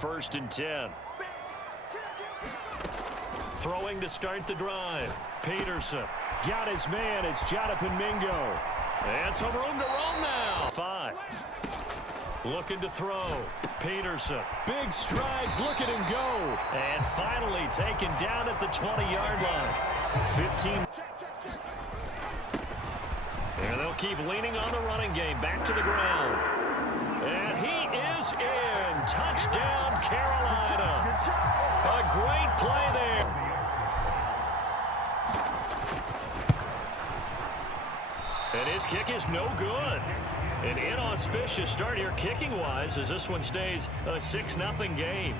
1st and 10. Throwing to start the drive. Peterson got his man. It's Jonathan Mingo. And some room to roam now. 5. Looking to throw. Peterson. Big strides. Look at him go. And finally taken down at the 20-yard line. 15. And they'll keep leaning on the running game. Back to the ground. And he is in. Touchdown, Carolina. A great play there. And his kick is no good. An inauspicious start here kicking-wise as this one stays a 6-0 game.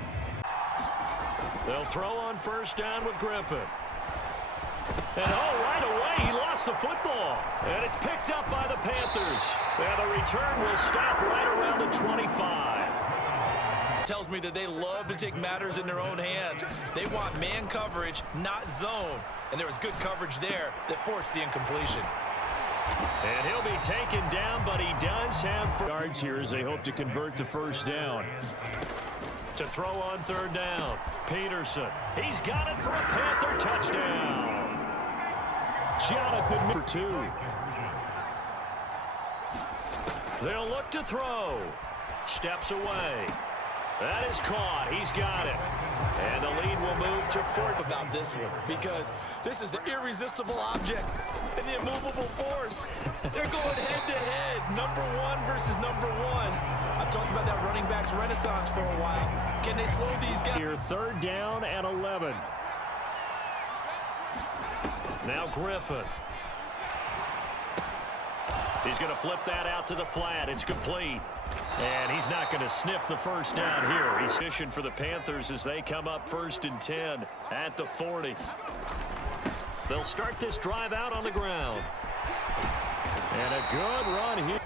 They'll throw on 1st down with Griffin. And right away he lost the football. And it's picked up by the Panthers. And the return will stop right around the 25. Tells me that they love to take matters in their own hands. They want man coverage, not zone. And there was good coverage there that forced the incompletion. And he'll be taken down, but he does have yards here as they hope to convert the 1st down. To throw on 3rd down, Peterson. He's got it for a Panther touchdown. Jonathan for 2. They'll look to throw. Steps away. That is caught. He's got it. And the lead will move to 4th. About this one, because this is the irresistible object and the immovable force. They're going head-to-head. Number 1 versus number 1. I've talked about that running backs renaissance for a while. Can they slow these guys? Here, 3rd down and 11. Now Griffin. He's going to flip that out to the flat. It's complete. And he's not going to sniff the 1st down here. He's fishing for the Panthers as they come up 1st and 10 at the 40. They'll start this drive out on the ground. And a good run here.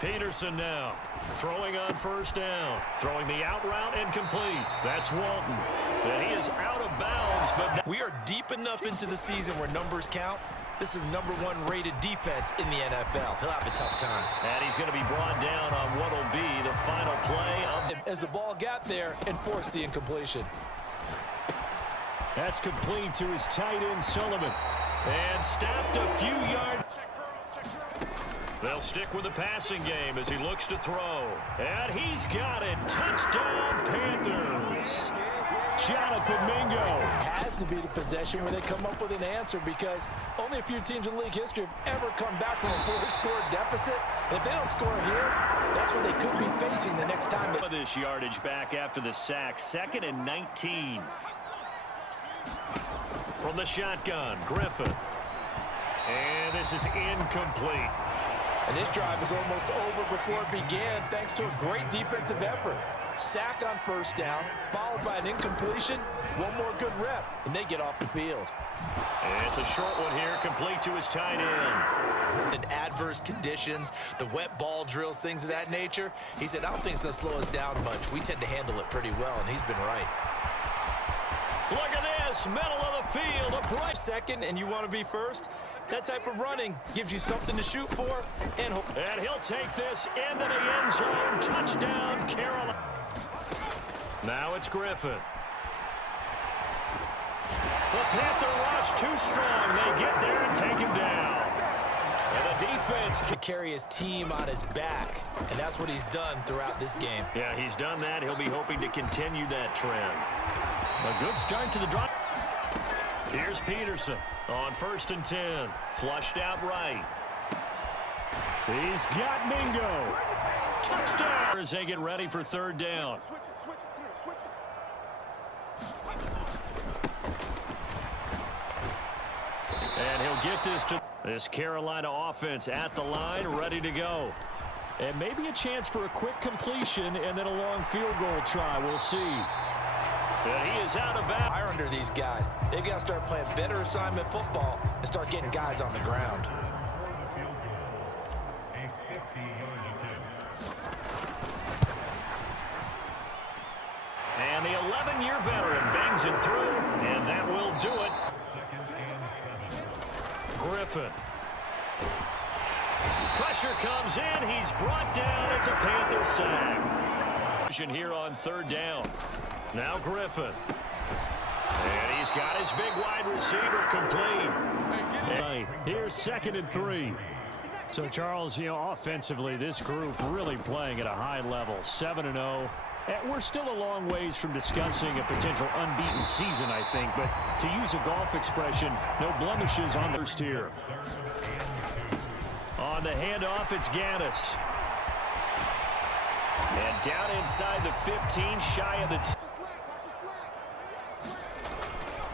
Peterson now throwing on 1st down. Throwing the out route and complete. That's Walton. And he is out of bounds. But we are deep enough into the season where numbers count. This is number 1 rated defense in the NFL. He'll have a tough time. And he's going to be brought down on what will be the final play of as the ball got there and forced the incompletion. That's complete to his tight end, Sullivan. And stopped a few yards. They'll stick with the passing game as he looks to throw. And he's got it. Touchdown, Panthers. Jonathan Mingo. Has to be the possession where they come up with an answer, because only a few teams in league history have ever come back from a 4-score deficit. And if they don't score here, that's what they could be facing the next time. This yardage back after the sack. 2nd and 19. From the shotgun, Griffin. And this is incomplete. And this drive is almost over before it began, thanks to a great defensive effort. Sack on 1st down, followed by an incompletion. One more good rep, and they get off the field. And it's a short one here, complete to his tight end. In adverse conditions, the wet ball drills, things of that nature, he said, I don't think it's going to slow us down much. We tend to handle it pretty well, and he's been right. Look at this, middle of the field, a bright 2nd, and you want to be 1st? That type of running gives you something to shoot for. And he'll take this into the end zone. Touchdown, Carolina. Now it's Griffin. The Panther rush too strong. They get there and take him down. And the defense can carry his team on his back, and that's what he's done throughout this game. Yeah, he's done that. He'll be hoping to continue that trend. A good start to the drive. Here's Peterson on 1st and 10. Flushed out right. He's got Mingo. Touchdown as they get ready for 3rd down. And he'll get this to this Carolina offense at the line, ready to go. And maybe a chance for a quick completion and then a long field goal try. We'll see. And he is out of bounds. Fire under these guys. They've got to start playing better assignment football and start getting guys on the ground. And the 11-year veteran bangs it through, and that will do it. Griffin. Pressure. pressure comes in. He's brought down. It's a Panther sack. Here on third down. Now Griffin. And he's got his big wide receiver complete. Here's 2nd and 3. So, Charles, offensively, this group really playing at a high level, 7-0. And we're still a long ways from discussing a potential unbeaten season, I think. But to use a golf expression, no blemishes on the first here. On the handoff, it's Gaddis. And down inside the 15, shy of the...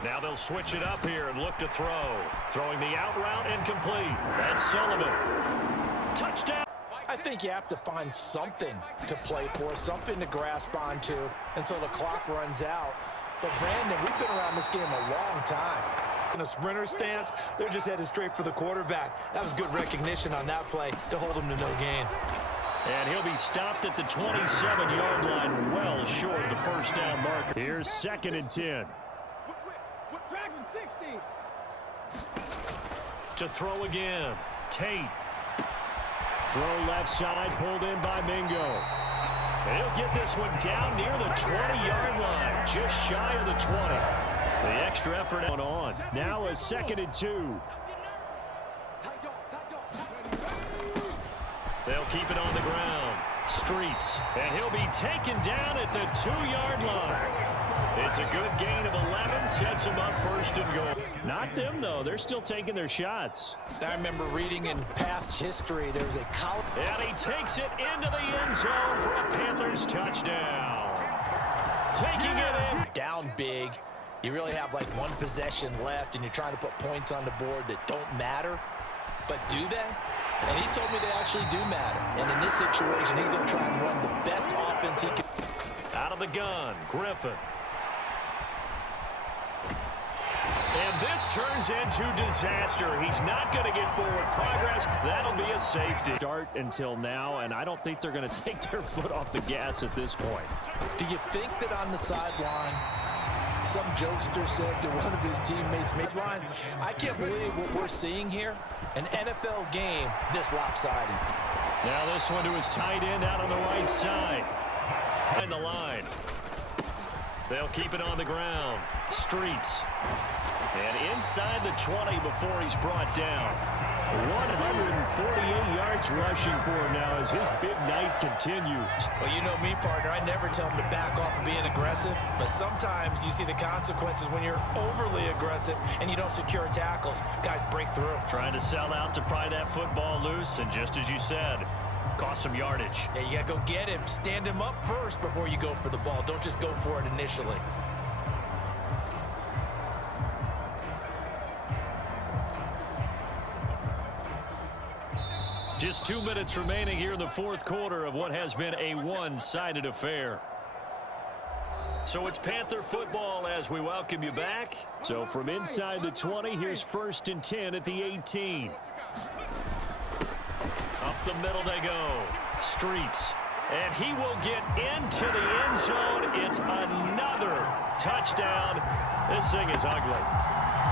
Now they'll switch it up here and look to throw. Throwing the out route incomplete. That's Sullivan. Touchdown. I think you have to find something to play for, something to grasp onto until the clock runs out. But Brandon, we've been around this game a long time. In a sprinter stance, they're just headed straight for the quarterback. That was good recognition on that play to hold him to no gain. And he'll be stopped at the 27-yard line, well short of the first down marker. Here's 2nd and 10. To throw again. Tate. Throw left side, pulled in by Mingo. He'll get this one down near the 20-yard line, just shy of the 20. The extra effort on. Now a 2nd and 2. They'll keep it on the ground. Streets. And he'll be taken down at the 2-yard line. It's a good gain of 11, sets him up 1st and goal. Not them, though. They're still taking their shots. I remember reading in past history, there was a college... And he takes it into the end zone for a Panthers touchdown. Taking it in. Down big. You really have like one possession left, and you're trying to put points on the board that don't matter. But do they? And he told me they actually do matter. And in this situation, he's going to try and run the best offense he can. Out of the gun, Griffin. And this turns into disaster. He's not going to get forward progress. That'll be a safety. Start until now, and I don't think they're going to take their foot off the gas at this point. Do you think that on the sideline, some jokester said to one of his teammates, midline, I can't believe what we're seeing here. An NFL game this lopsided. Now this one to his tight end out on the right side. And the line. They'll keep it on the ground. Streets. And inside the 20 before he's brought down. 148 yards rushing for him now as his big night continues. Well, you know me, partner. I never tell him to back off of being aggressive. But sometimes you see the consequences when you're overly aggressive and you don't secure tackles. Guys break through. Trying to sell out to pry that football loose. And just as you said, cost some yardage. Yeah, you got to go get him. Stand him up first before you go for the ball. Don't just go for it initially. Just 2 minutes remaining here in the 4th quarter of what has been a one-sided affair. So it's Panther football as we welcome you back. So from inside the 20, here's 1st and 10 at the 18. Up the middle they go. Streets. And he will get into the end zone. It's another touchdown. This thing is ugly.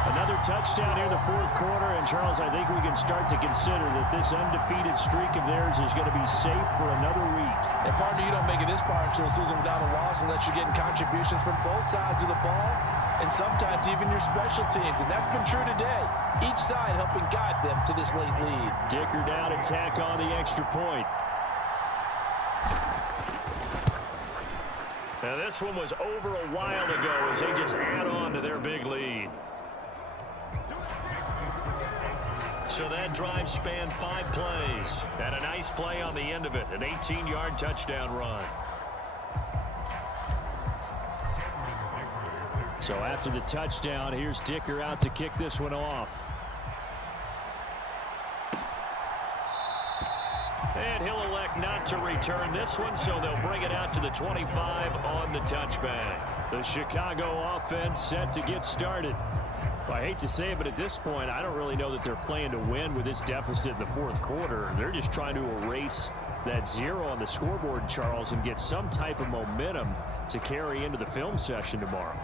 Another touchdown here in the 4th quarter. And, Charles, I think we can start to consider that this undefeated streak of theirs is going to be safe for another week. And, partner, you don't make it this far into the season without a loss unless you're getting contributions from both sides of the ball and sometimes even your special teams. And that's been true today. Each side helping guide them to this late lead. Dicker down, attack on the extra point. Now, this one was over a while ago as they just add on to their big lead. So that drive spanned 5 plays. And a nice play on the end of it. An 18-yard touchdown run. So after the touchdown, here's Dicker out to kick this one off. And he'll elect not to return this one, so they'll bring it out to the 25 on the touchback. The Chicago offense set to get started. Well, I hate to say it, but at this point, I don't really know that they're playing to win with this deficit in the 4th quarter. They're just trying to erase that 0 on the scoreboard, Charles, and get some type of momentum to carry into the film session tomorrow.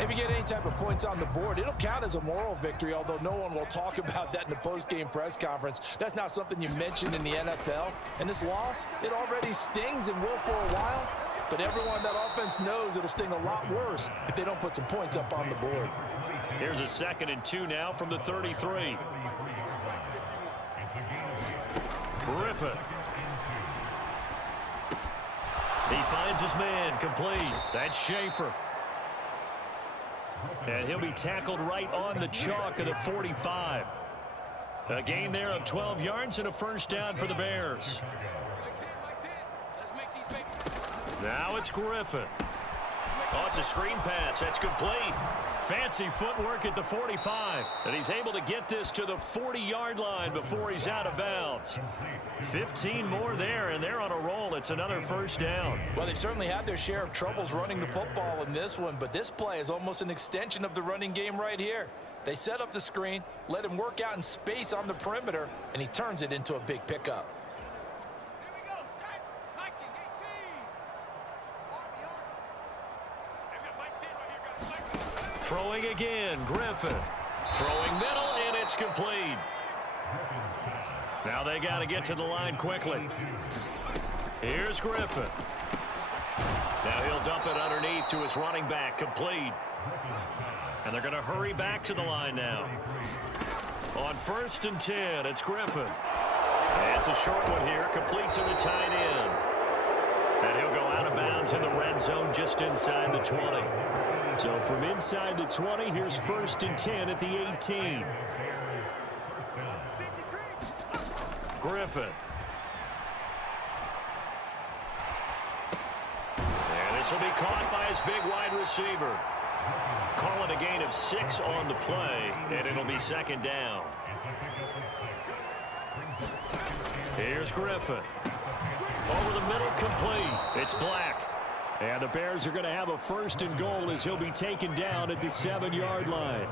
If you get any type of points on the board, it'll count as a moral victory, although no one will talk about that in the post-game press conference. That's not something you mentioned in the NFL. And this loss, it already stings and will for a while, but everyone on that offense knows it'll sting a lot worse if they don't put some points up on the board. Here's a 2nd and 2 now from the 33. Griffin. He finds his man, complete. That's Schaefer. And he'll be tackled right on the chalk of the 45. A gain there of 12 yards and a first down for the Bears. Now it's Griffin. Oh, it's a screen pass. That's complete. Fancy footwork at the 45. And he's able to get this to the 40-yard line before he's out of bounds. 15 more there, and they're on a roll. It's another first down. Well, they certainly had their share of troubles running the football in this one, but this play is almost an extension of the running game right here. They set up the screen, let him work out in space on the perimeter, and he turns it into a big pickup. Throwing again, Griffin. Throwing middle, and it's complete. Now they got to get to the line quickly. Here's Griffin. Now he'll dump it underneath to his running back, complete. And they're going to hurry back to the line now. On 1st and 10, it's Griffin. And it's a short one here, complete to the tight end. And he'll go out of bounds in the red zone just inside the 20. So from inside the 20, here's 1st and 10 at the 18. Griffin. And this will be caught by his big wide receiver. Calling a gain of 6 on the play, and it'll be 2nd down. Here's Griffin. Over the middle, complete. It's Black. And the Bears are going to have a 1st and goal as he'll be taken down at the 7-yard line.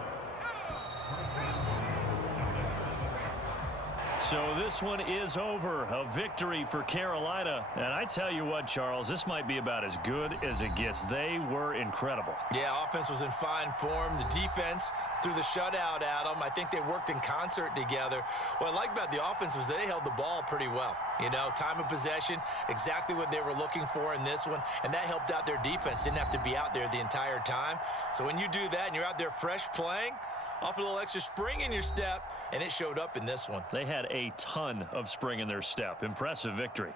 So this one is over. A victory for Carolina. And I tell you what, Charles, this might be about as good as it gets. They were incredible. Yeah, offense was in fine form. The defense threw the shutout at them. I think they worked in concert together. What I like about the offense was they held the ball pretty well. You know, time of possession, exactly what they were looking for in this one. And that helped out their defense. Didn't have to be out there the entire time. So when you do that and you're out there fresh playing, off a little extra spring in your step, and it showed up in this one. They had a ton of spring in their step. Impressive victory.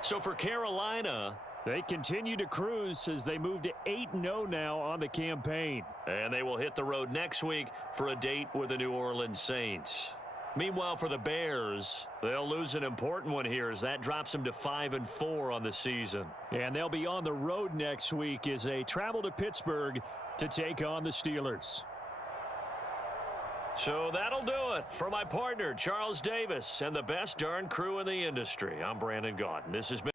So for Carolina, they continue to cruise as they move to 8-0 now on the campaign. And they will hit the road next week for a date with the New Orleans Saints. Meanwhile, for the Bears, they'll lose an important one here as that drops them to 5-4 on the season. And they'll be on the road next week as they travel to Pittsburgh to take on the Steelers. So that'll do it for my partner, Charles Davis, and the best darn crew in the industry. I'm Brandon Gaudin. This has been